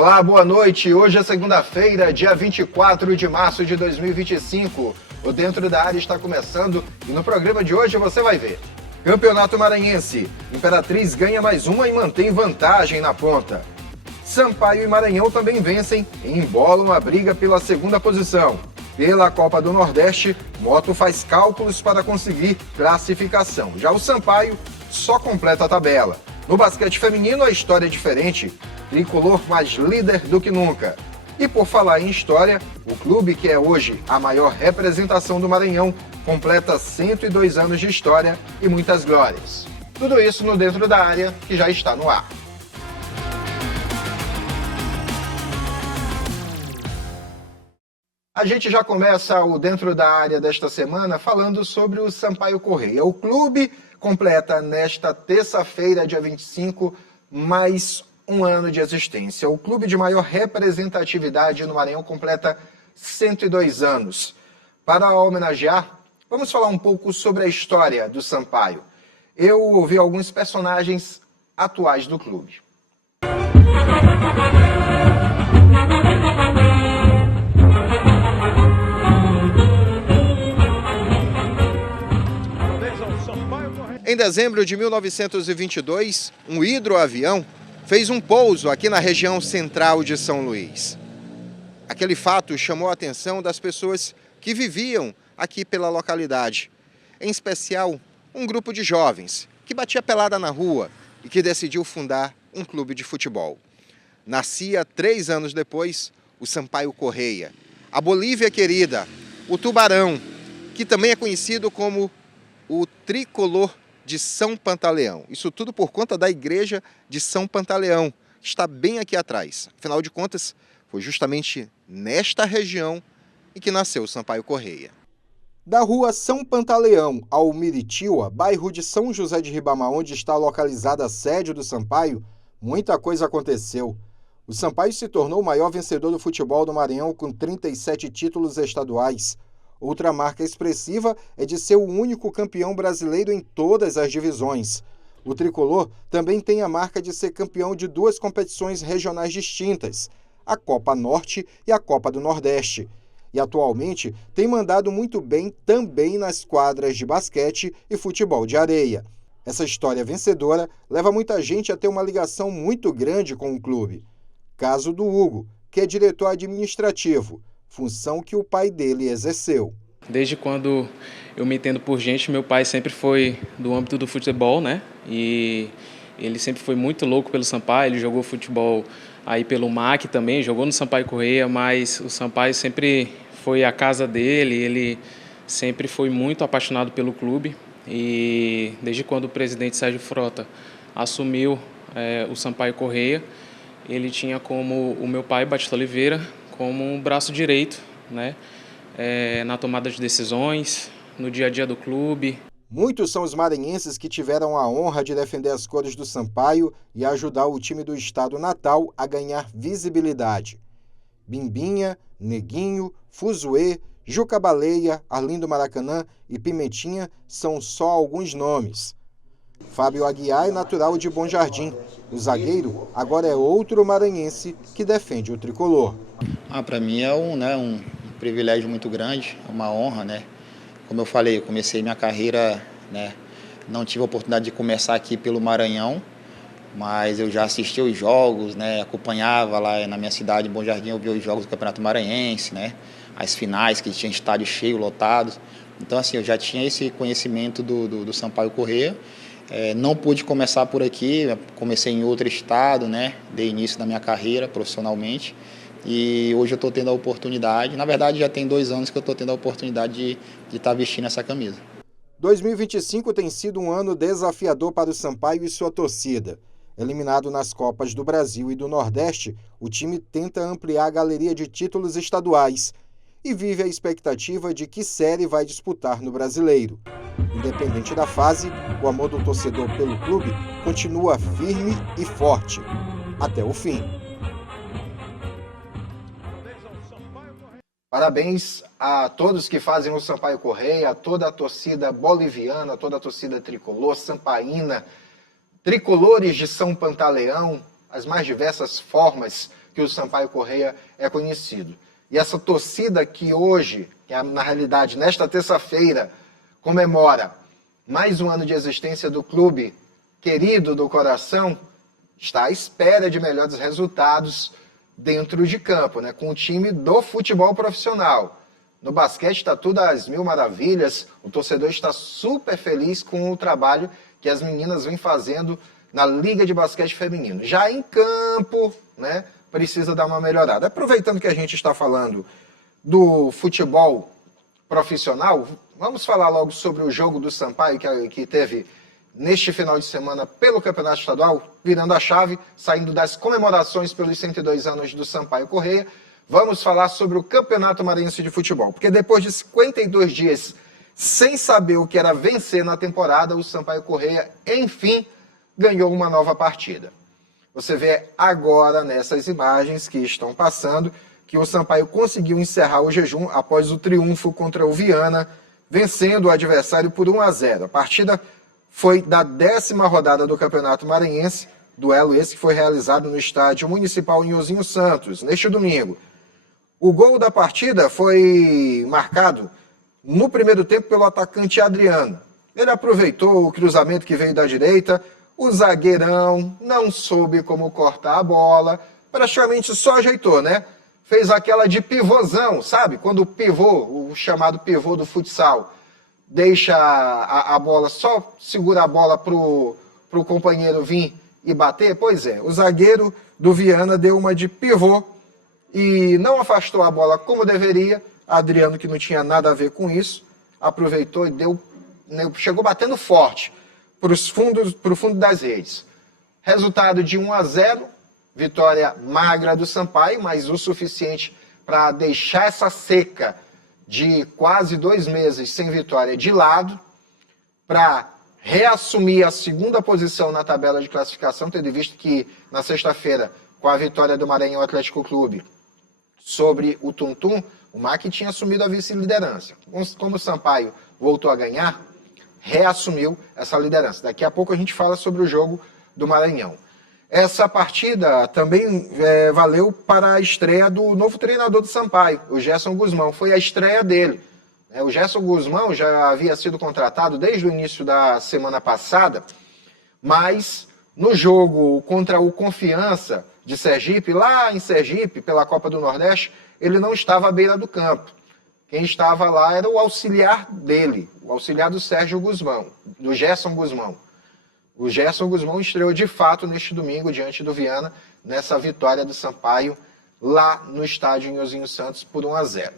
Olá, boa noite. Hoje é segunda-feira, dia 24 de março de 2025. O Dentro da Área está começando e no programa de hoje você vai ver: Campeonato Maranhense. Imperatriz ganha mais uma e mantém vantagem na ponta. Sampaio e Maranhão também vencem e embolam a briga pela segunda posição. Pela Copa do Nordeste, Moto faz cálculos para conseguir classificação. Já o Sampaio só completa a tabela. No basquete feminino, a história é diferente. Tricolor mais líder do que nunca. E por falar em história, o clube que é hoje a maior representação do Maranhão completa 102 anos de história e muitas glórias. Tudo isso no Dentro da Área, que já está no ar. A gente já começa o Dentro da Área desta semana falando sobre o Sampaio Corrêa. O clube completa nesta terça-feira, dia 25, mais um ano de existência. O clube de maior representatividade no Maranhão completa 102 anos. Para homenagear, vamos falar um pouco sobre a história do Sampaio. Eu ouvi alguns personagens atuais do clube. Em dezembro de 1922, um hidroavião fez um pouso aqui na região central de São Luís. Aquele fato chamou a atenção das pessoas que viviam aqui pela localidade, em especial um grupo de jovens que batia pelada na rua e que decidiu fundar um clube de futebol. Nascia 3 anos depois o Sampaio Corrêa, a Bolívia querida, o Tubarão, que também é conhecido como o Tricolor de São Pantaleão. Isso tudo por conta da igreja de São Pantaleão, que está bem aqui atrás. Afinal de contas, foi justamente nesta região em que nasceu o Sampaio Corrêa. Da rua São Pantaleão ao Miritiba, bairro de São José de Ribamar, onde está localizada a sede do Sampaio, muita coisa aconteceu. O Sampaio se tornou o maior vencedor do futebol do Maranhão com 37 títulos estaduais. Outra marca expressiva é de ser o único campeão brasileiro em todas as divisões. O tricolor também tem a marca de ser campeão de 2 competições regionais distintas, a Copa Norte e a Copa do Nordeste. E atualmente tem mandado muito bem também nas quadras de basquete e futebol de areia. Essa história vencedora leva muita gente a ter uma ligação muito grande com o clube. Caso do Hugo, que é diretor administrativo, função que o pai dele exerceu. Desde quando eu me entendo por gente, meu pai sempre foi do âmbito do futebol, né? E ele sempre foi muito louco pelo Sampaio, ele jogou futebol aí pelo MAC também, jogou no Sampaio Corrêa, mas o Sampaio sempre foi a casa dele, ele sempre foi muito apaixonado pelo clube. E desde quando o presidente Sérgio Frota assumiu o Sampaio Corrêa, ele tinha como o meu pai, Batista Oliveira, como um braço direito, né? Na tomada de decisões, no dia a dia do clube. Muitos são os maranhenses que tiveram a honra de defender as cores do Sampaio e ajudar o time do estado natal a ganhar visibilidade. Bimbinha, Neguinho, Fuzuê, Juca Baleia, Arlindo Maracanã e Pimentinha são só alguns nomes. Fábio Aguiar é natural de Bom Jardim. O zagueiro agora é outro maranhense que defende o tricolor. Para mim é um privilégio muito grande, uma honra, né? Como eu falei, eu comecei minha carreira, né? Não tive a oportunidade de começar aqui pelo Maranhão, mas eu já assisti os jogos, né? Acompanhava lá na minha cidade, em Bom Jardim, eu via os jogos do Campeonato Maranhense, né? As finais, que tinha estádio cheio, lotado. Então, assim, eu já tinha esse conhecimento do Sampaio Corrêa. Não pude começar por aqui, comecei em outro estado, né? Dei início na minha carreira profissionalmente e hoje eu estou tendo a oportunidade, na verdade já tem 2 anos que eu estou tendo a oportunidade de estar vestindo essa camisa. 2025 tem sido um ano desafiador para o Sampaio e sua torcida. Eliminado nas Copas do Brasil e do Nordeste, o time tenta ampliar a galeria de títulos estaduais e vive a expectativa de que série vai disputar no Brasileiro. Independente da fase, o amor do torcedor pelo clube continua firme e forte, até o fim. Parabéns a todos que fazem o Sampaio Corrêa, a toda a torcida boliviana, toda a torcida tricolor, sampaína, tricolores de São Pantaleão, as mais diversas formas que o Sampaio Corrêa é conhecido. E essa torcida que hoje, na realidade, nesta terça-feira, comemora mais um ano de existência do clube querido do coração, está à espera de melhores resultados dentro de campo, né? Com o time do futebol profissional. No basquete está tudo às mil maravilhas, o torcedor está super feliz com o trabalho que as meninas vêm fazendo na Liga de Basquete Feminino. Já em campo, né, precisa dar uma melhorada. Aproveitando que a gente está falando do futebol profissional, vamos falar logo sobre o jogo do Sampaio que teve neste final de semana pelo Campeonato Estadual, virando a chave, saindo das comemorações pelos 102 anos do Sampaio Corrêa. Vamos falar sobre o Campeonato Maranhense de Futebol, porque depois de 52 dias sem saber o que era vencer na temporada, o Sampaio Corrêa, enfim, ganhou uma nova partida. Você vê agora nessas imagens que estão passando que o Sampaio conseguiu encerrar o jejum após o triunfo contra o Viana, vencendo o adversário por 1-0. A partida foi da 10ª rodada do Campeonato Maranhense, duelo esse que foi realizado no Estádio Municipal em Nhozinho Santos, neste domingo. O gol da partida foi marcado no primeiro tempo pelo atacante Adriano. Ele aproveitou o cruzamento que veio da direita, o zagueirão não soube como cortar a bola, praticamente só ajeitou, né? Fez aquela de pivôzão, sabe? Quando o pivô, o chamado pivô do futsal, deixa a bola, só segura a bola pro companheiro vir e bater. Pois é, o zagueiro do Viana deu uma de pivô e não afastou a bola como deveria. Adriano, que não tinha nada a ver com isso, aproveitou e chegou batendo forte para o fundo das redes. Resultado de 1-0, vitória magra do Sampaio, mas o suficiente para deixar essa seca de quase 2 meses sem vitória de lado, para reassumir a 2ª posição na tabela de classificação, tendo visto que na sexta-feira, com a vitória do Maranhão Atlético Clube sobre o Tuntum, o MAC tinha assumido a vice-liderança. Como o Sampaio voltou a ganhar, reassumiu essa liderança. Daqui a pouco a gente fala sobre o jogo do Maranhão. Essa partida também valeu para a estreia do novo treinador do Sampaio, o Gerson Guzmão. Foi a estreia dele. O Gerson Guzmão já havia sido contratado desde o início da semana passada, mas no jogo contra o Confiança de Sergipe, lá em Sergipe, pela Copa do Nordeste, ele não estava à beira do campo. Quem estava lá era o auxiliar dele, o auxiliar do Sérgio Guzmão, do Gerson Guzmão. O Gerson Guzmão estreou de fato neste domingo diante do Viana, nessa vitória do Sampaio lá no estádio Nhozinho Santos por 1-0.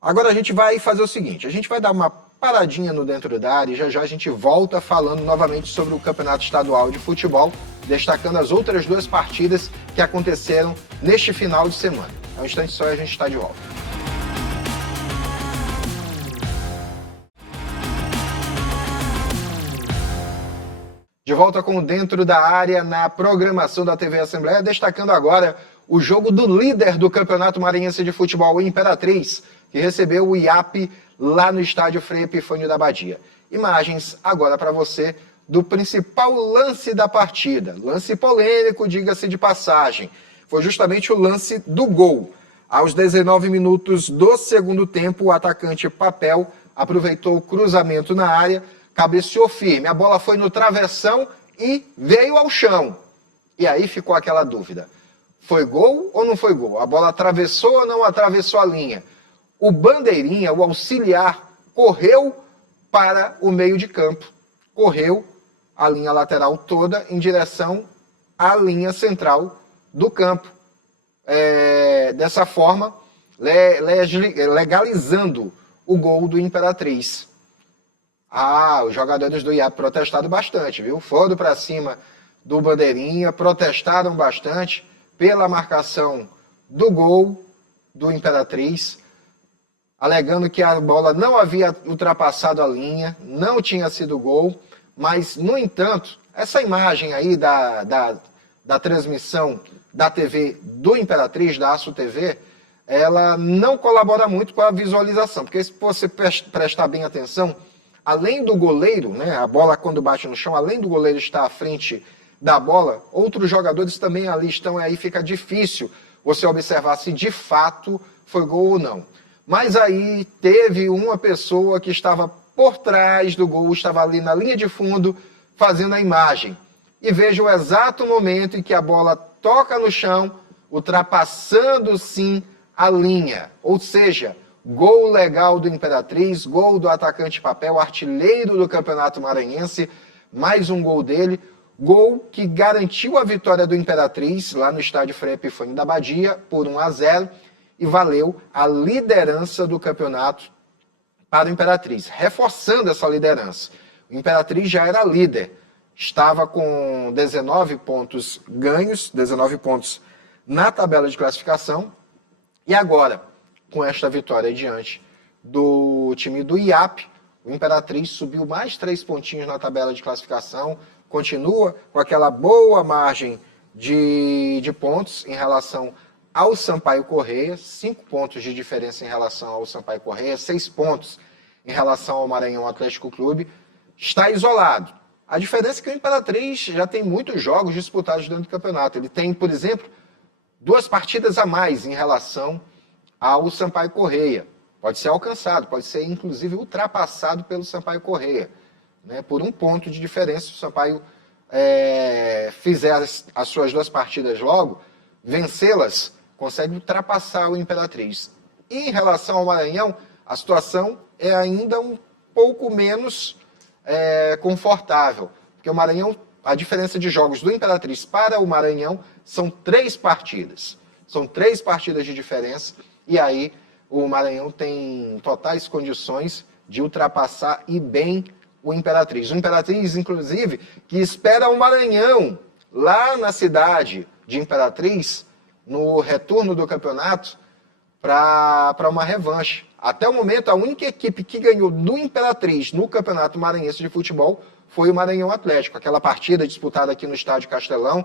Agora a gente vai fazer o seguinte, a gente vai dar uma paradinha no Dentro da Área e já já a gente volta falando novamente sobre o Campeonato Estadual de Futebol, destacando as outras 2 partidas que aconteceram neste final de semana. É um instante só e a gente está de volta. De volta com o Dentro da Área na programação da TV Assembleia, destacando agora o jogo do líder do Campeonato Maranhense de Futebol, o Imperatriz, que recebeu o IAP lá no estádio Frei Epifânio da Badia. Imagens agora para você do principal lance da partida. Lance polêmico, diga-se de passagem. Foi justamente o lance do gol. Aos 19 minutos do segundo tempo, o atacante Papel aproveitou o cruzamento na área, cabeceou firme. A bola foi no travessão e veio ao chão. E aí ficou aquela dúvida. Foi gol ou não foi gol? A bola atravessou ou não atravessou a linha? O bandeirinha, o auxiliar, correu para o meio de campo. Correu a linha lateral toda em direção à linha central do campo. Dessa forma, legalizando o gol do Imperatriz. Os jogadores do IAP protestaram bastante, viu? Foram para cima do bandeirinha, protestaram bastante pela marcação do gol do Imperatriz, alegando que a bola não havia ultrapassado a linha, não tinha sido gol, mas, no entanto, essa imagem aí da transmissão da TV do Imperatriz, da Aço TV, ela não colabora muito com a visualização, porque se você prestar bem atenção, além do goleiro, né, a bola quando bate no chão, além do goleiro estar à frente da bola, outros jogadores também ali estão, aí fica difícil você observar se de fato foi gol ou não. Mas aí teve uma pessoa que estava por trás do gol, estava ali na linha de fundo fazendo a imagem. E veja o exato momento em que a bola toca no chão, ultrapassando sim a linha. Ou seja, gol legal do Imperatriz, gol do atacante Papel, artilheiro do Campeonato Maranhense, mais um gol dele. Gol que garantiu a vitória do Imperatriz lá no estádio Frei Epifânio da Badia por 1-0 e valeu a liderança do campeonato para o Imperatriz, reforçando essa liderança. O Imperatriz já era líder, estava com 19 pontos ganhos, 19 pontos na tabela de classificação, e agora, com esta vitória diante do time do IAP, o Imperatriz subiu mais 3 pontinhos na tabela de classificação, continua com aquela boa margem de pontos em relação ao Sampaio Corrêa, 5 pontos de diferença em relação ao Sampaio Corrêa, 6 pontos em relação ao Maranhão Atlético Clube, está isolado. A diferença é que o Imperatriz já tem muitos jogos disputados dentro do campeonato. Ele tem, por exemplo, 2 partidas a mais em relação ao Sampaio Corrêa. Pode ser alcançado, pode ser inclusive ultrapassado pelo Sampaio Corrêa. Né, por 1 ponto de diferença, se o Sampaio fizer as suas 2 partidas logo, vencê-las, consegue ultrapassar o Imperatriz. E em relação ao Maranhão, a situação é ainda um pouco menos confortável, porque o Maranhão, a diferença de jogos do Imperatriz para o Maranhão são 3 partidas. São 3 partidas de diferença, e aí o Maranhão tem totais condições de ultrapassar e bem o Imperatriz. O Imperatriz, inclusive, que espera o Maranhão lá na cidade de Imperatriz, no retorno do campeonato, para uma revanche. Até o momento, a única equipe que ganhou do Imperatriz no Campeonato Maranhense de Futebol foi o Maranhão Atlético. Aquela partida disputada aqui no Estádio Castelão,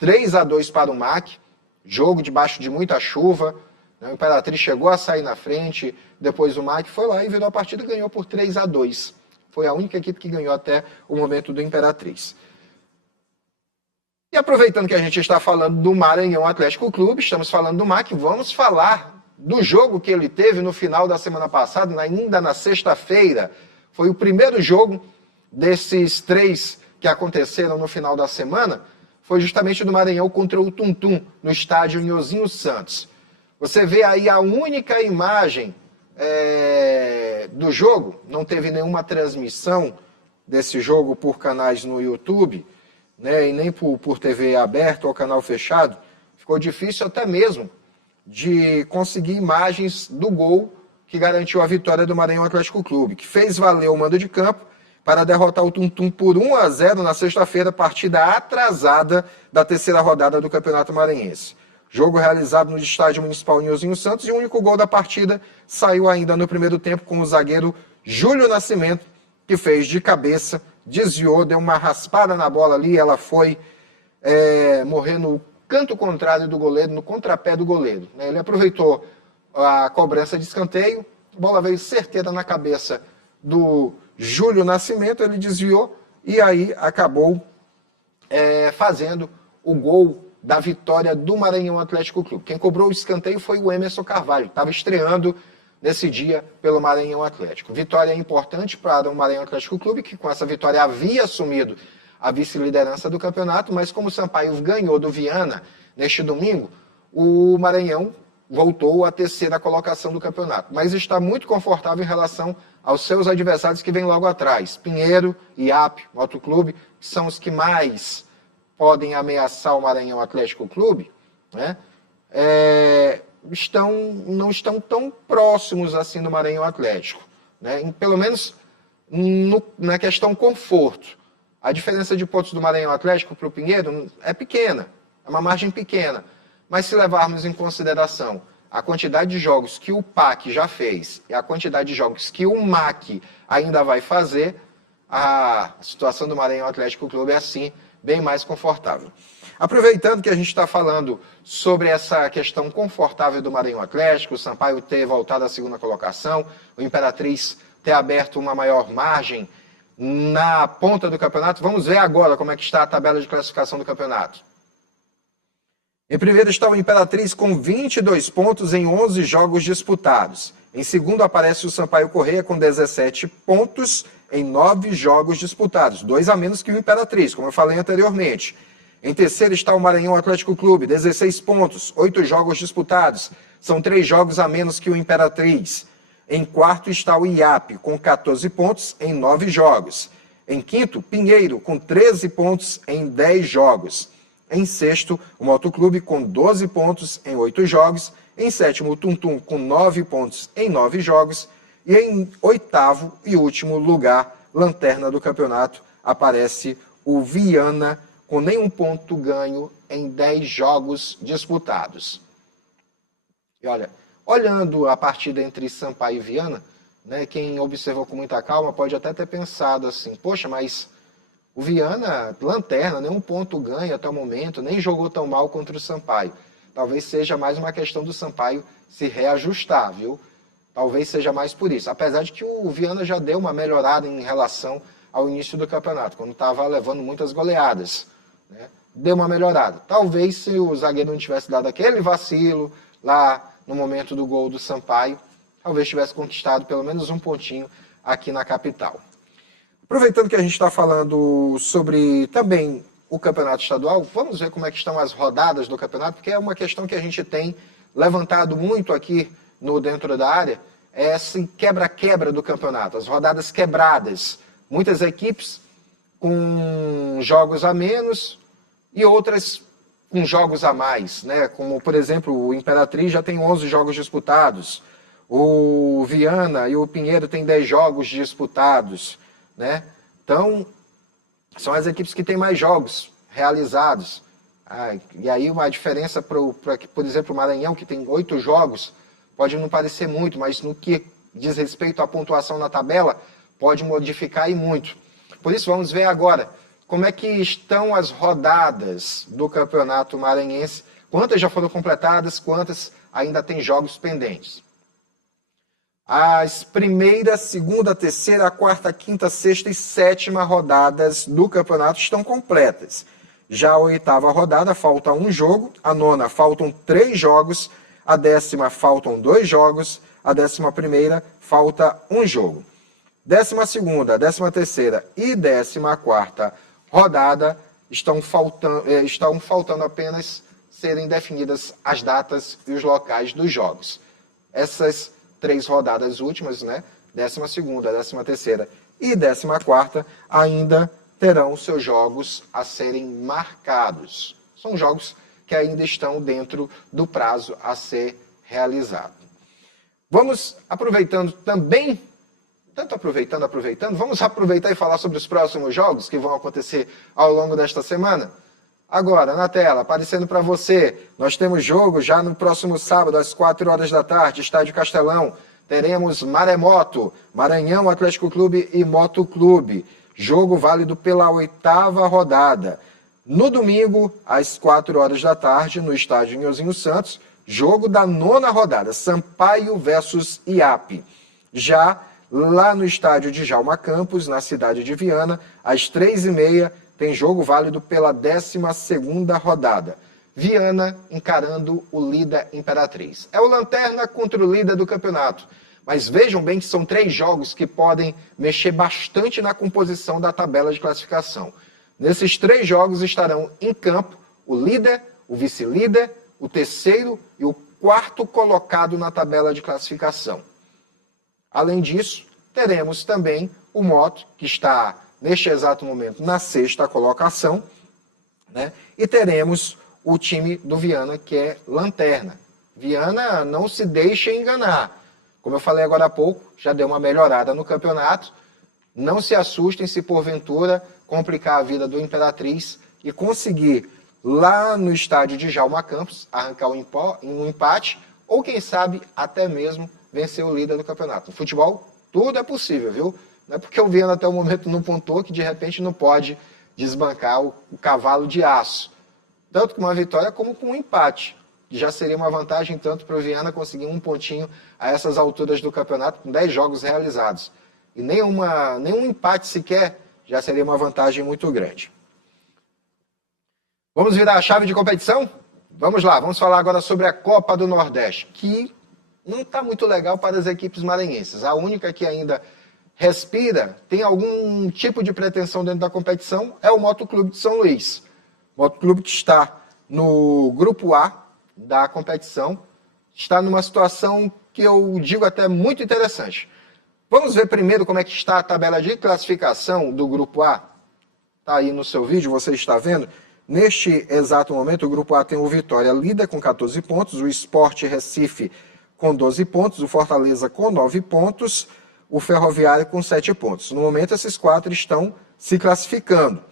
3-2 para o MAC, jogo debaixo de muita chuva. O Imperatriz chegou a sair na frente, depois o MAC foi lá e virou a partida e ganhou por 3-2. Foi a única equipe que ganhou até o momento do Imperatriz. E aproveitando que a gente está falando do Maranhão Atlético Clube, estamos falando do MAC, vamos falar do jogo que ele teve no final da semana passada, ainda na sexta-feira. Foi o primeiro jogo desses 3 que aconteceram no final da semana, foi justamente do Maranhão contra o Tuntum, no estádio Nhozinho Santos. Você vê aí a única imagem do jogo, não teve nenhuma transmissão desse jogo por canais no YouTube, né, e nem por TV aberta ou canal fechado. Ficou difícil até mesmo de conseguir imagens do gol que garantiu a vitória do Maranhão Atlético Clube, que fez valer o mando de campo para derrotar o Tuntum por 1-0 na sexta-feira, partida atrasada da 3ª rodada do Campeonato Maranhense. Jogo realizado no estádio municipal Nhozinho Santos, e o único gol da partida saiu ainda no primeiro tempo com o zagueiro Júlio Nascimento, que fez de cabeça, desviou, deu uma raspada na bola ali, ela foi morrer no canto contrário do goleiro, no contrapé do goleiro. Ele aproveitou a cobrança de escanteio, a bola veio certeira na cabeça do Júlio Nascimento, ele desviou e aí acabou fazendo o gol da vitória do Maranhão Atlético Clube. Quem cobrou o escanteio foi o Emerson Carvalho, que estava estreando nesse dia pelo Maranhão Atlético. Vitória importante para o Maranhão Atlético Clube, que com essa vitória havia assumido a vice-liderança do campeonato, mas como o Sampaio ganhou do Viana neste domingo, o Maranhão voltou à 3ª colocação do campeonato. Mas está muito confortável em relação aos seus adversários que vêm logo atrás. Pinheiro, IAP, Motoclube, que são os que mais podem ameaçar o Maranhão Atlético Clube, né? Não estão tão próximos assim do Maranhão Atlético, né? Pelo menos na questão conforto. A diferença de pontos do Maranhão Atlético para o Pinheiro é pequena, é uma margem pequena. Mas se levarmos em consideração a quantidade de jogos que o PAC já fez e a quantidade de jogos que o MAC ainda vai fazer, a situação do Maranhão Atlético Clube é assim, bem mais confortável. Aproveitando que a gente está falando sobre essa questão confortável do Maranhão Atlético, o Sampaio ter voltado à 2ª colocação, o Imperatriz ter aberto uma maior margem na ponta do campeonato. Vamos ver agora como é que está a tabela de classificação do campeonato. Em primeiro está o Imperatriz com 22 pontos em 11 jogos disputados. Em segundo aparece o Sampaio Corrêa com 17 pontos em 9 jogos disputados, 2 a menos que o Imperatriz, como eu falei anteriormente. Em terceiro está o Maranhão Atlético Clube, 16 pontos, 8 jogos disputados, são 3 jogos a menos que o Imperatriz. Em quarto está o IAP, com 14 pontos em 9 jogos. Em quinto, Pinheiro, com 13 pontos em 10 jogos. Em sexto, o Motoclube com 12 pontos em 8 jogos. Em sétimo, o Tuntum com 9 pontos em 9 jogos. E em oitavo e último lugar, lanterna do campeonato, aparece o Viana com nenhum ponto ganho em 10 jogos disputados. E olha, olhando a partida entre Sampaio e Viana, né, quem observou com muita calma pode até ter pensado assim, poxa, mas o Viana, lanterna, nenhum ponto ganho até o momento, nem jogou tão mal contra o Sampaio. Talvez seja mais uma questão do Sampaio se reajustar, viu? Talvez seja mais por isso. Apesar de que o Viana já deu uma melhorada em relação ao início do campeonato, quando estava levando muitas goleadas, né? Deu uma melhorada. Talvez se o zagueiro não tivesse dado aquele vacilo lá no momento do gol do Sampaio, talvez tivesse conquistado pelo menos um pontinho aqui na capital. Aproveitando que a gente está falando sobre também o campeonato estadual, vamos ver como é que estão as rodadas do campeonato, porque é uma questão que a gente tem levantado muito aqui no Dentro da Área, é esse quebra-quebra do campeonato, as rodadas quebradas. Muitas equipes com jogos a menos e outras com jogos a mais, né? Como, por exemplo, o Imperatriz já tem 11 jogos disputados, o Viana e o Pinheiro têm 10 jogos disputados, né? Então, são as equipes que têm mais jogos realizados. E aí uma diferença para, por exemplo, o Maranhão, que tem 8 jogos, pode não parecer muito, mas no que diz respeito à pontuação na tabela, pode modificar e muito. Por isso, vamos ver agora como é que estão as rodadas do Campeonato Maranhense, quantas já foram completadas, quantas ainda têm jogos pendentes. As primeira, segunda, terceira, quarta, quinta, sexta e sétima rodadas do campeonato estão completas. Já a oitava rodada falta um jogo, a nona faltam 3 jogos, a 10ª faltam 2 jogos, a 11ª falta um jogo. 12ª, 13ª e 14ª rodada estão faltando apenas serem definidas as datas e os locais dos jogos. Essas 3 rodadas últimas, né, 12ª, 13ª e 14ª, ainda terão seus jogos a serem marcados. São jogos que ainda estão dentro do prazo a ser realizado. Vamos aproveitando também, vamos aproveitar e falar sobre os próximos jogos que vão acontecer ao longo desta semana? Agora, na tela, aparecendo para você, nós temos jogo já no próximo sábado, às 4 horas da tarde, Estádio Castelão. Teremos Maremoto, Maranhão Atlético Clube e Motoclube. Jogo válido pela 8ª rodada. No domingo, às 4 horas da tarde, no Estádio Nilzinho Santos, jogo da 9ª rodada, Sampaio versus IAP. Já lá no Estádio Djalma Campos, na cidade de Viana, às 3h30, tem jogo válido pela 12ª rodada. Viana encarando o líder Imperatriz. É o lanterna contra o líder do campeonato. Mas vejam bem que são 3 jogos que podem mexer bastante na composição da tabela de classificação. Nesses 3 jogos estarão em campo o líder, o vice-líder, o terceiro e o 4º colocado na tabela de classificação. Além disso, teremos também o Moto, que está neste exato momento na 6ª colocação, né? E teremos o time do Viana, que é lanterna. Viana, não se deixe enganar. Como eu falei agora há pouco, já deu uma melhorada no campeonato. Não se assustem se porventura complicar a vida do Imperatriz e conseguir lá no estádio de Djalma Campos arrancar um empate ou quem sabe até mesmo vencer o líder do campeonato. No futebol, tudo é possível, viu? Não é porque o Viana até o momento não pontuou que de repente não pode desbancar o cavalo de aço. Tanto com uma vitória como com um empate. Já seria uma vantagem tanto para o Viana conseguir um pontinho a essas alturas do campeonato com 10 jogos realizados. e nenhum empate sequer já seria uma vantagem muito grande. Vamos virar a chave de competição? Vamos lá, vamos falar agora sobre a Copa do Nordeste, que não está muito legal para as equipes maranhenses. A única que ainda respira, tem algum tipo de pretensão dentro da competição, é o Motoclube de São Luís. O Motoclube que está no grupo A da competição, está numa situação que eu digo até muito interessante. Vamos ver primeiro como é que está a tabela de classificação do grupo A. Está aí no seu vídeo, você está vendo. Neste exato momento, o grupo A tem o Vitória líder com 14 pontos, o Sport Recife com 12 pontos, o Fortaleza com 9 pontos, o Ferroviário com 7 pontos. No momento, esses 4 estão se classificando.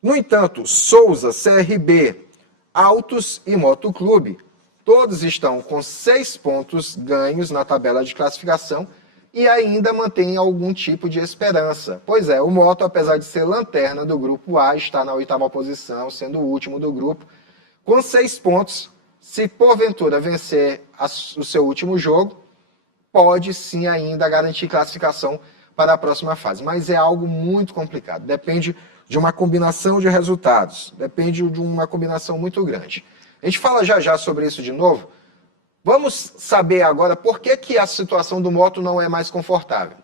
No entanto, Souza, CRB, Autos e Motoclube, todos estão com 6 pontos ganhos na tabela de classificação e ainda mantêm algum tipo de esperança. Pois é, o Moto, apesar de ser lanterna do grupo A, está na 8ª posição, sendo o último do grupo, com 6 pontos. Se porventura vencer o seu último jogo, pode sim ainda garantir classificação para a próxima fase. Mas é algo muito complicado. Depende de uma combinação de resultados. Depende de uma combinação muito grande. A gente fala já sobre isso de novo. Vamos saber agora por que a situação do Moto não é mais confortável.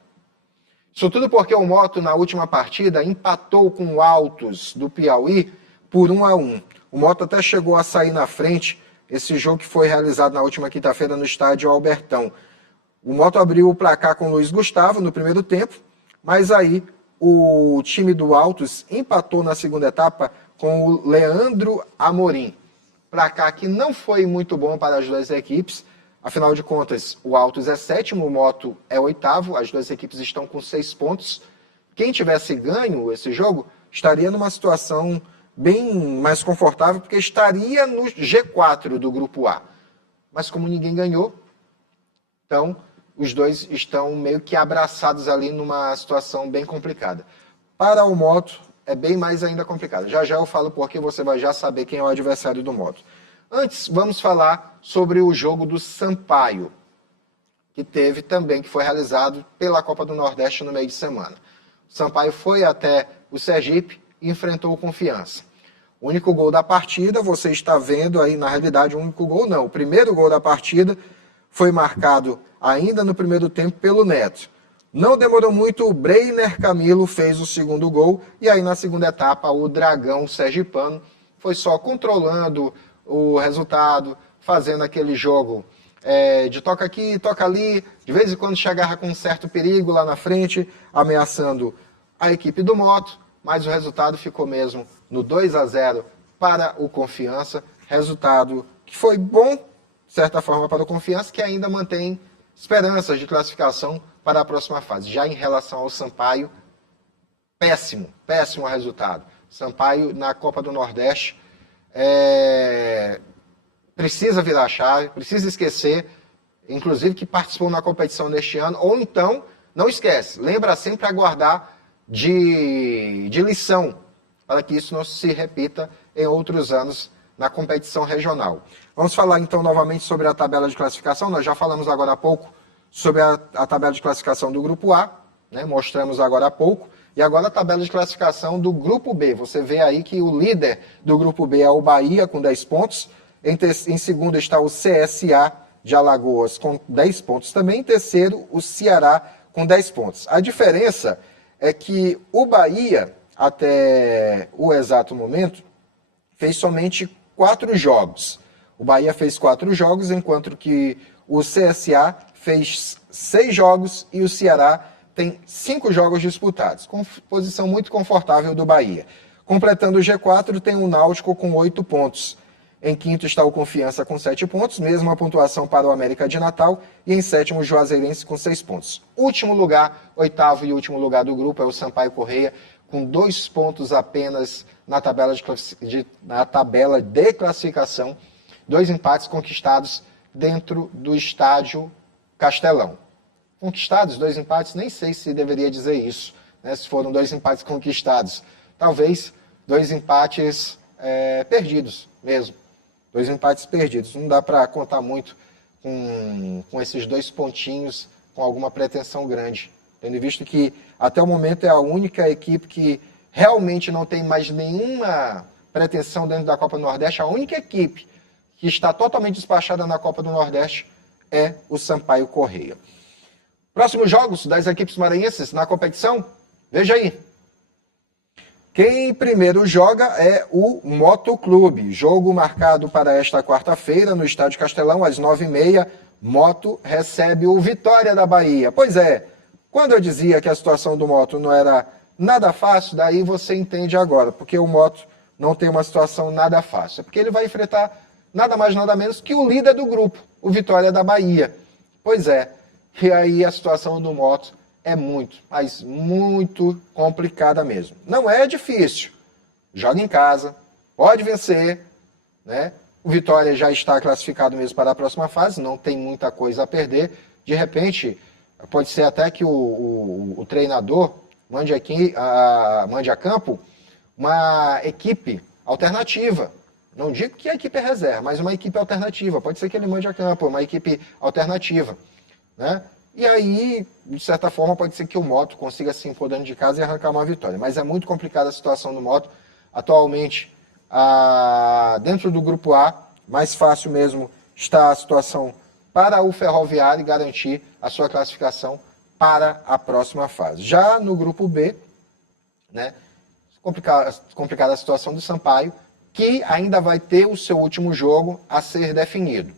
Isso tudo porque o Moto, na última partida, empatou com o Autos do Piauí por 1-1. O Moto até chegou a sair na frente. Esse jogo que foi realizado na última quinta-feira no estádio Albertão. O Moto abriu o placar com o Luiz Gustavo no primeiro tempo, mas aí o time do Autos empatou na segunda etapa com o Leandro Amorim. Placar que não foi muito bom para as duas equipes, afinal de contas o Autos é 7º, o Moto é 8º, as duas equipes estão com 6 pontos. Quem tivesse ganho esse jogo estaria numa situação bem mais confortável, porque estaria no G4 do grupo A. Mas como ninguém ganhou, então os dois estão meio que abraçados ali numa situação bem complicada. Para o Moto é bem mais ainda complicado. Já eu falo porque você vai já saber quem é o adversário do Moto. Antes, vamos falar sobre o jogo do Sampaio, que foi realizado pela Copa do Nordeste no meio de semana. O Sampaio foi até o Sergipe e enfrentou o Confiança. O único gol da partida, você está vendo aí, na realidade, o único gol não. O primeiro gol da partida foi marcado ainda no primeiro tempo pelo Neto. Não demorou muito, o Breiner Camilo fez o segundo gol, e aí na segunda etapa o Dragão Sergipano foi só controlando o resultado, fazendo aquele jogo de toca aqui, toca ali, de vez em quando chegava com um certo perigo lá na frente, ameaçando a equipe do Moto, mas o resultado ficou mesmo no 2-0 para o Confiança, resultado que foi bom, de certa forma, para o Confiança, que ainda mantém esperanças de classificação para a próxima fase. Já em relação ao Sampaio, péssimo resultado. Sampaio na Copa do Nordeste precisa virar a chave, precisa esquecer, inclusive que participou na competição neste ano, ou então, não esquece, lembra sempre aguardar de lição, para que isso não se repita em outros anos na competição regional. Vamos falar então novamente sobre a tabela de classificação. Nós já falamos agora há pouco sobre a tabela de classificação do Grupo A, né? Mostramos agora há pouco, e agora a tabela de classificação do Grupo B. Você vê aí que o líder do Grupo B é o Bahia, com 10 pontos, em segundo está o CSA de Alagoas, com 10 pontos também, em terceiro o Ceará, com 10 pontos. A diferença é que o Bahia, até o exato momento, fez somente 4 jogos. O Bahia fez 4 jogos, enquanto que o CSA fez 6 jogos e o Ceará tem 5 jogos disputados, com posição muito confortável do Bahia. Completando o G4, tem o Náutico com 8 pontos. Em quinto está o Confiança com 7 pontos, mesma pontuação para o América de Natal, e em sétimo o Juazeirense com 6 pontos. Último lugar, oitavo e último lugar do grupo é o Sampaio Corrêa, com 2 pontos apenas na tabela de classificação, 2 empates conquistados dentro do estádio Castelão. Conquistados, 2 empates, nem sei se deveria dizer isso, né, se foram 2 empates conquistados. Talvez 2 empates perdidos mesmo. 2 empates perdidos. Não dá para contar muito com esses 2 pontinhos com alguma pretensão grande tendo visto que até o momento é a única equipe que realmente não tem mais nenhuma pretensão dentro da Copa do Nordeste. A única equipe que está totalmente despachada na Copa do Nordeste é o Sampaio Corrêa. Próximos jogos das equipes maranhenses na competição, veja aí. Quem primeiro joga é o Motoclube. Jogo marcado para esta quarta-feira no Estádio Castelão, às 9h30. Moto recebe o Vitória da Bahia. Pois é, quando eu dizia que a situação do Moto não era nada fácil, daí você entende agora, porque o Moto não tem uma situação nada fácil. É porque ele vai enfrentar nada mais nada menos que o líder do grupo, o Vitória da Bahia. Pois é, e aí a situação do Moto é muito, mas muito complicada mesmo. Não é difícil, joga em casa, pode vencer, né? O Vitória já está classificado mesmo para a próxima fase, não tem muita coisa a perder. De repente, pode ser até que o treinador mande a campo uma equipe alternativa. Não digo que a equipe é reserva, mas uma equipe alternativa. Pode ser que ele mande a campo uma equipe alternativa, né? E aí, de certa forma, pode ser que o Moto consiga se impor dentro de casa e arrancar uma vitória. Mas é muito complicada a situação do Moto. Atualmente, dentro do Grupo A, mais fácil mesmo está a situação para o Ferroviário garantir a sua classificação para a próxima fase. Já no Grupo B, né, complicada a situação do Sampaio, que ainda vai ter o seu último jogo a ser definido.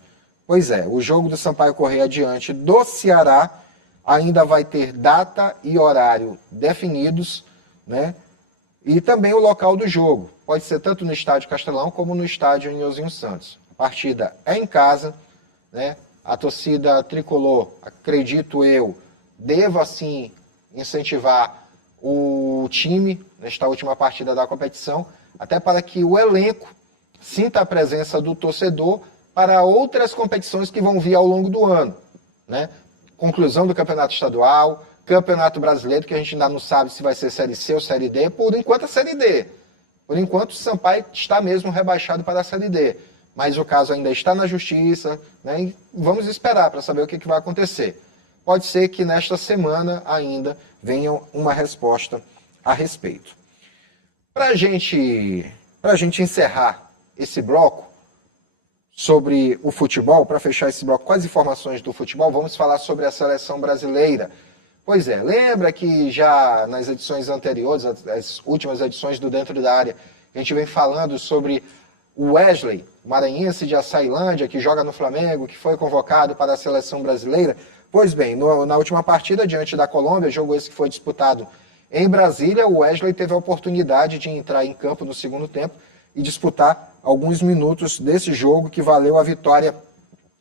Pois é, o jogo do Sampaio Corrêa diante do Ceará ainda vai ter data e horário definidos, né? E também o local do jogo. Pode ser tanto no Estádio Castelão como no Estádio Nilzinho Santos. A partida é em casa, né? A torcida tricolor, acredito eu, deva assim incentivar o time nesta última partida da competição, até para que o elenco sinta a presença do torcedor para outras competições que vão vir ao longo do ano, né? Conclusão do Campeonato Estadual, Campeonato Brasileiro, que a gente ainda não sabe se vai ser Série C ou Série D, por enquanto é Série D. Por enquanto o Sampaio está mesmo rebaixado para a Série D, mas o caso ainda está na Justiça, né? E vamos esperar para saber o que vai acontecer. Pode ser que nesta semana ainda venha uma resposta a respeito. Para a gente encerrar esse bloco sobre o futebol, para fechar esse bloco com as informações do futebol, vamos falar sobre a seleção brasileira. Pois é, lembra que já nas edições anteriores, as últimas edições do Dentro da Área, a gente vem falando sobre o Wesley, maranhense de Açailândia, que joga no Flamengo, que foi convocado para a seleção brasileira? Pois bem, na última partida diante da Colômbia, jogo esse que foi disputado em Brasília, o Wesley teve a oportunidade de entrar em campo no segundo tempo e disputar alguns minutos desse jogo que valeu a vitória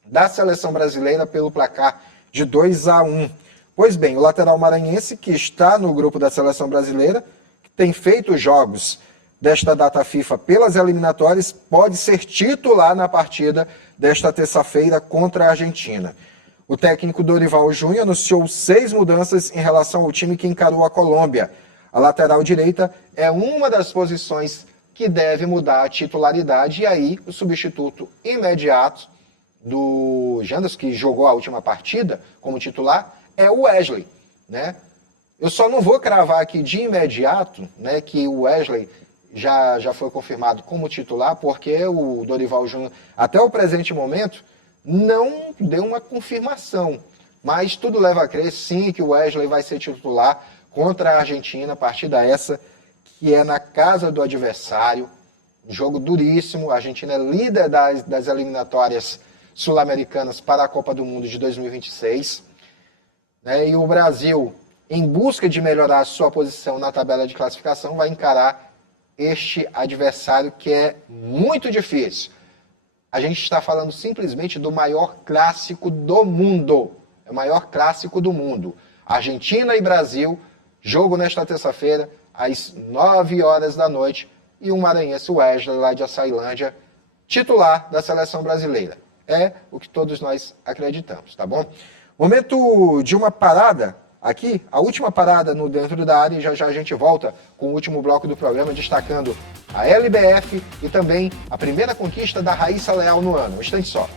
da seleção brasileira pelo placar de 2-1. Pois bem, o lateral maranhense, que está no grupo da seleção brasileira, que tem feito jogos desta data FIFA pelas eliminatórias, pode ser titular na partida desta terça-feira contra a Argentina. O técnico Dorival Júnior anunciou 6 mudanças em relação ao time que encarou a Colômbia. A lateral direita é uma das posições que deve mudar a titularidade, e aí o substituto imediato do Janderson, que jogou a última partida como titular, é o Wesley, né? Eu só não vou cravar aqui de imediato, né, que o Wesley já foi confirmado como titular, porque o Dorival Júnior, até o presente momento, não deu uma confirmação. Mas tudo leva a crer, sim, que o Wesley vai ser titular contra a Argentina, partida essa que é na casa do adversário, um jogo duríssimo. A Argentina é líder das eliminatórias sul-americanas para a Copa do Mundo de 2026. Né? E o Brasil, em busca de melhorar a sua posição na tabela de classificação, vai encarar este adversário que é muito difícil. A gente está falando simplesmente do maior clássico do mundo. É o maior clássico do mundo. Argentina e Brasil, jogo nesta terça-feira, às 9 horas da noite, e o maranhense Wesley, lá de Açailândia, titular da seleção brasileira. É o que todos nós acreditamos, tá bom? Momento de uma parada aqui, a última parada no Dentro da Área, e já a gente volta com o último bloco do programa, destacando a LBF e também a primeira conquista da Raíssa Leal no ano. Um instante só.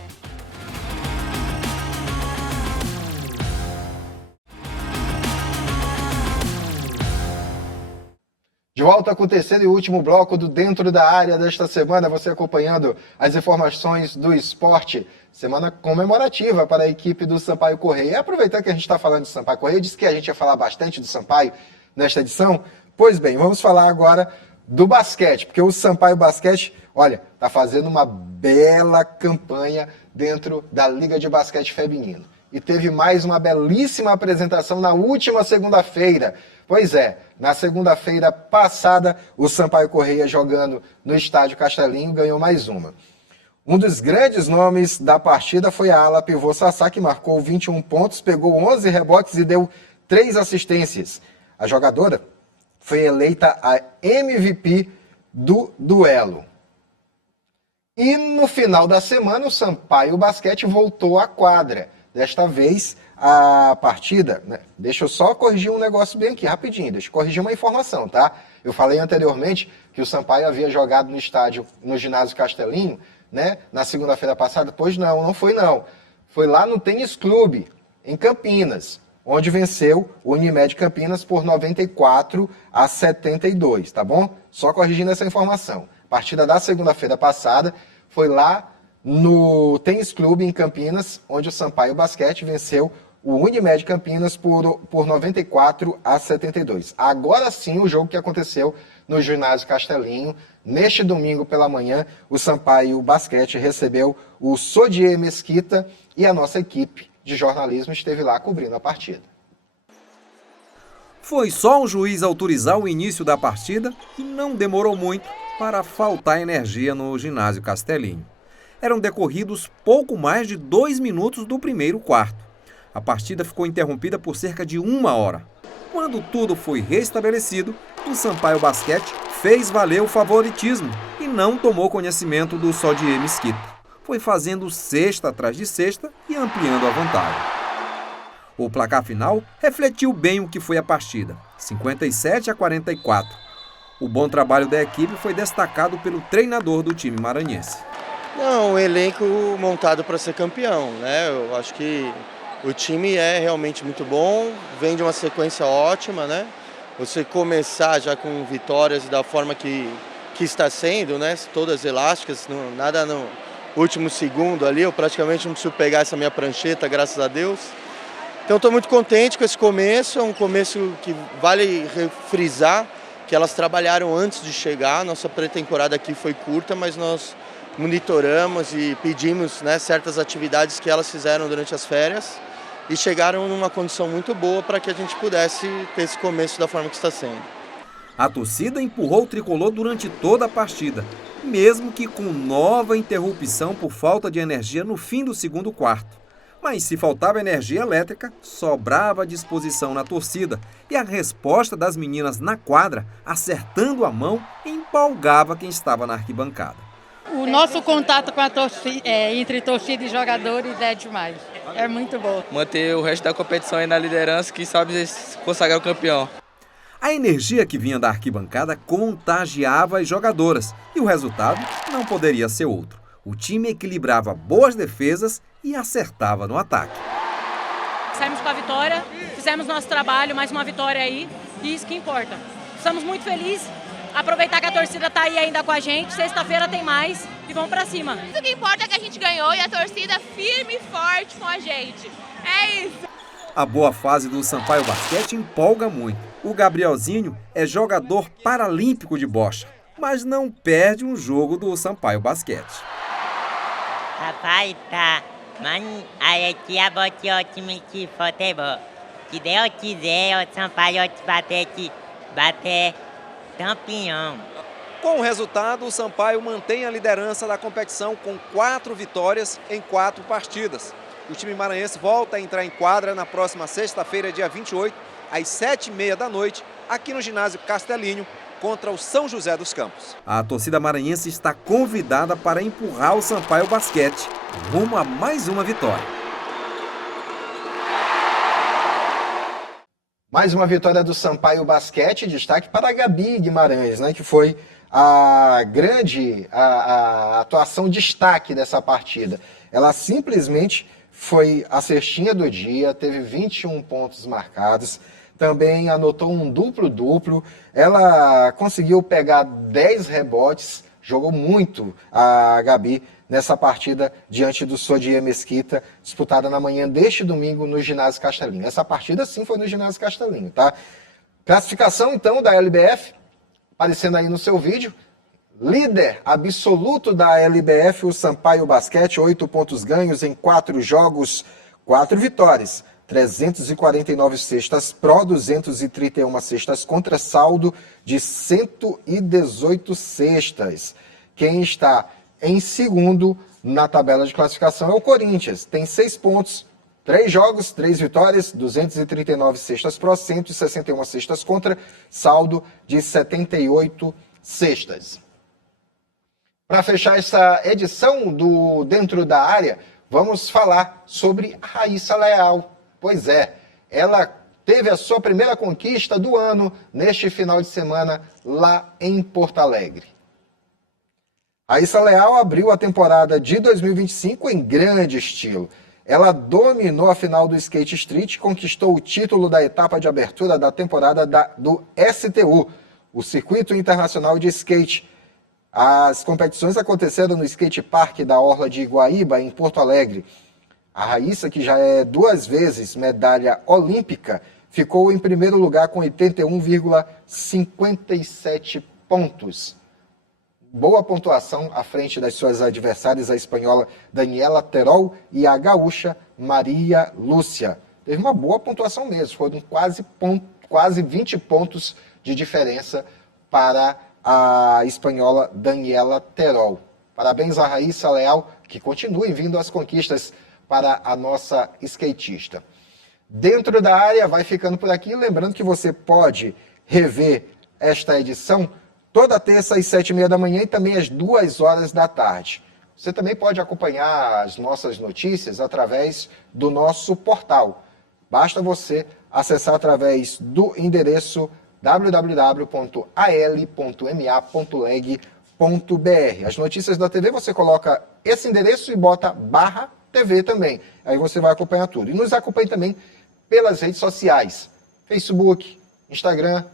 De volta com o terceiro e último bloco do Dentro da Área desta semana, você acompanhando as informações do esporte. Semana comemorativa para a equipe do Sampaio Corrêa. E aproveitar que a gente está falando de Sampaio Corrêa, eu disse que a gente ia falar bastante do Sampaio nesta edição. Pois bem, vamos falar agora do basquete, porque o Sampaio Basquete, olha, está fazendo uma bela campanha dentro da Liga de Basquete Feminino. E teve mais uma belíssima apresentação na última segunda-feira. Pois é, na segunda-feira passada, o Sampaio Corrêa, jogando no Estádio Castelinho, ganhou mais uma. Um dos grandes nomes da partida foi a ala pivô Sassá, que marcou 21 pontos, pegou 11 rebotes e deu 3 assistências. A jogadora foi eleita a MVP do duelo. E no final da semana, o Sampaio Basquete voltou à quadra. Desta vez, a partida... Deixa eu só corrigir um negócio bem aqui, rapidinho. Deixa eu corrigir uma informação, tá? Eu falei anteriormente que o Sampaio havia jogado no estádio, no ginásio Castelinho, né, na segunda-feira passada. Pois não foi não. Foi lá no Tênis Clube, em Campinas, onde venceu o Unimed Campinas por 94-72, tá bom? Só corrigindo essa informação. A partida da segunda-feira passada foi lá no Tênis Clube em Campinas, onde o Sampaio Basquete venceu o Unimed Campinas por 94-72. Agora sim, o jogo que aconteceu no ginásio Castelinho, neste domingo pela manhã, o Sampaio Basquete recebeu o Sodier Mesquita e a nossa equipe de jornalismo esteve lá cobrindo a partida. Foi só um juiz autorizar o início da partida e não demorou muito para faltar energia no ginásio Castelinho. Eram decorridos pouco mais de 2 minutos do primeiro quarto. A partida ficou interrompida por cerca de 1 hora. Quando tudo foi restabelecido, o Sampaio Basquete fez valer o favoritismo e não tomou conhecimento do Sodier Mesquita. Foi fazendo cesta atrás de cesta e ampliando a vantagem. O placar final refletiu bem o que foi a partida, 57-44. O bom trabalho da equipe foi destacado pelo treinador do time maranhense. Não, um elenco montado para ser campeão, né? Eu acho que o time é realmente muito bom, vem de uma sequência ótima, né? Você começar já com vitórias da forma que está sendo, né? Todas elásticas, nada no último segundo ali, eu praticamente não preciso pegar essa minha prancheta, graças a Deus. Então estou muito contente com esse começo, é um começo que vale frisar que elas trabalharam antes de chegar, nossa pré-temporada aqui foi curta, mas nós monitoramos e pedimos, né, certas atividades que elas fizeram durante as férias e chegaram numa condição muito boa para que a gente pudesse ter esse começo da forma que está sendo. A torcida empurrou o tricolor durante toda a partida, mesmo que com nova interrupção por falta de energia no fim do segundo quarto. Mas se faltava energia elétrica, sobrava disposição na torcida e a resposta das meninas na quadra, acertando a mão, empolgava quem estava na arquibancada. O nosso contato com a torcida, entre torcida e jogadores é demais. É muito bom. Manter o resto da competição aí na liderança, que sabe consagrar o campeão. A energia que vinha da arquibancada contagiava as jogadoras e o resultado não poderia ser outro. O time equilibrava boas defesas e acertava no ataque. Saímos com a vitória, fizemos nosso trabalho, mais uma vitória aí, e isso que importa. Estamos muito felizes. Aproveitar que a torcida está aí ainda com a gente, sexta-feira tem mais e vamos para cima. O que importa é que a gente ganhou e a torcida firme e forte com a gente. É isso. A boa fase do Sampaio Basquete empolga muito. O Gabrielzinho é jogador paralímpico de bocha, mas não perde um jogo do Sampaio Basquete. Rapaz, tá. Mano, aí aqui a bote ótimo de futebol. Que Deus quiser, o Sampaio te bater campeão. Com o resultado, o Sampaio mantém a liderança da competição com 4 vitórias em 4 partidas. O time maranhense volta a entrar em quadra na próxima sexta-feira, dia 28, às 7h30 da noite, aqui no ginásio Castelinho, contra o São José dos Campos. A torcida maranhense está convidada para empurrar o Sampaio Basquete rumo a mais uma vitória. Mais uma vitória do Sampaio Basquete, destaque para a Gabi Guimarães, né, que foi a atuação destaque dessa partida. Ela simplesmente foi a cestinha do dia, teve 21 pontos marcados, também anotou um duplo-duplo. Ela conseguiu pegar 10 rebotes, jogou muito a Gabi nessa partida diante do Sodier Mesquita, disputada na manhã deste domingo no Ginásio Castelinho. Essa partida sim foi no Ginásio Castelinho, tá? Classificação então da LBF, aparecendo aí no seu vídeo. Líder absoluto da LBF, o Sampaio Basquete, 8 pontos ganhos em 4 jogos, 4 vitórias, 349 cestas pró, 231 cestas contra, saldo de 118 cestas. Quem está em segundo na tabela de classificação é o Corinthians, tem 6 pontos, 3 jogos, 3 vitórias, 239 cestas pró, 161 cestas contra, saldo de 78 cestas. Para fechar essa edição do Dentro da Área, vamos falar sobre a Raíssa Leal. Pois é, ela teve a sua primeira conquista do ano neste final de semana lá em Porto Alegre. A Raíssa Leal abriu a temporada de 2025 em grande estilo. Ela dominou a final do Skate Street e conquistou o título da etapa de abertura da temporada do STU, o Circuito Internacional de Skate. As competições aconteceram no Skate Park da Orla de Iguaíba, em Porto Alegre. A Raíssa, que já é 2 vezes medalha olímpica, ficou em primeiro lugar com 81,57 pontos. Boa pontuação à frente das suas adversárias, a espanhola Daniela Terol e a gaúcha Maria Lúcia. Teve uma boa pontuação mesmo, foram quase 20 pontos de diferença para a espanhola Daniela Terol. Parabéns à Raíssa Leal, que continue vindo as conquistas para a nossa skatista. Dentro da Área vai ficando por aqui, lembrando que você pode rever esta edição toda terça às 7h30 da manhã e também às 2h da tarde. Você também pode acompanhar as nossas notícias através do nosso portal. Basta você acessar através do endereço www.al.ma.leg.br. As notícias da TV você coloca esse endereço e bota /TV também. Aí você vai acompanhar tudo. E nos acompanhe também pelas redes sociais, Facebook, Instagram,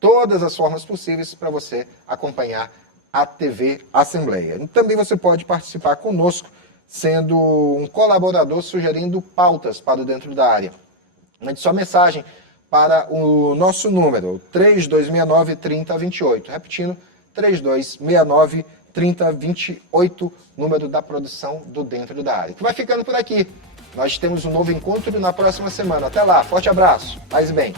todas as formas possíveis para você acompanhar a TV Assembleia. E também você pode participar conosco, sendo um colaborador, sugerindo pautas para o Dentro da Área. Mande sua mensagem para o nosso número, 3269-3028. Repetindo, 3269-3028, número da produção do Dentro da Área. Que vai ficando por aqui. Nós temos um novo encontro na próxima semana. Até lá, forte abraço, paz e bem.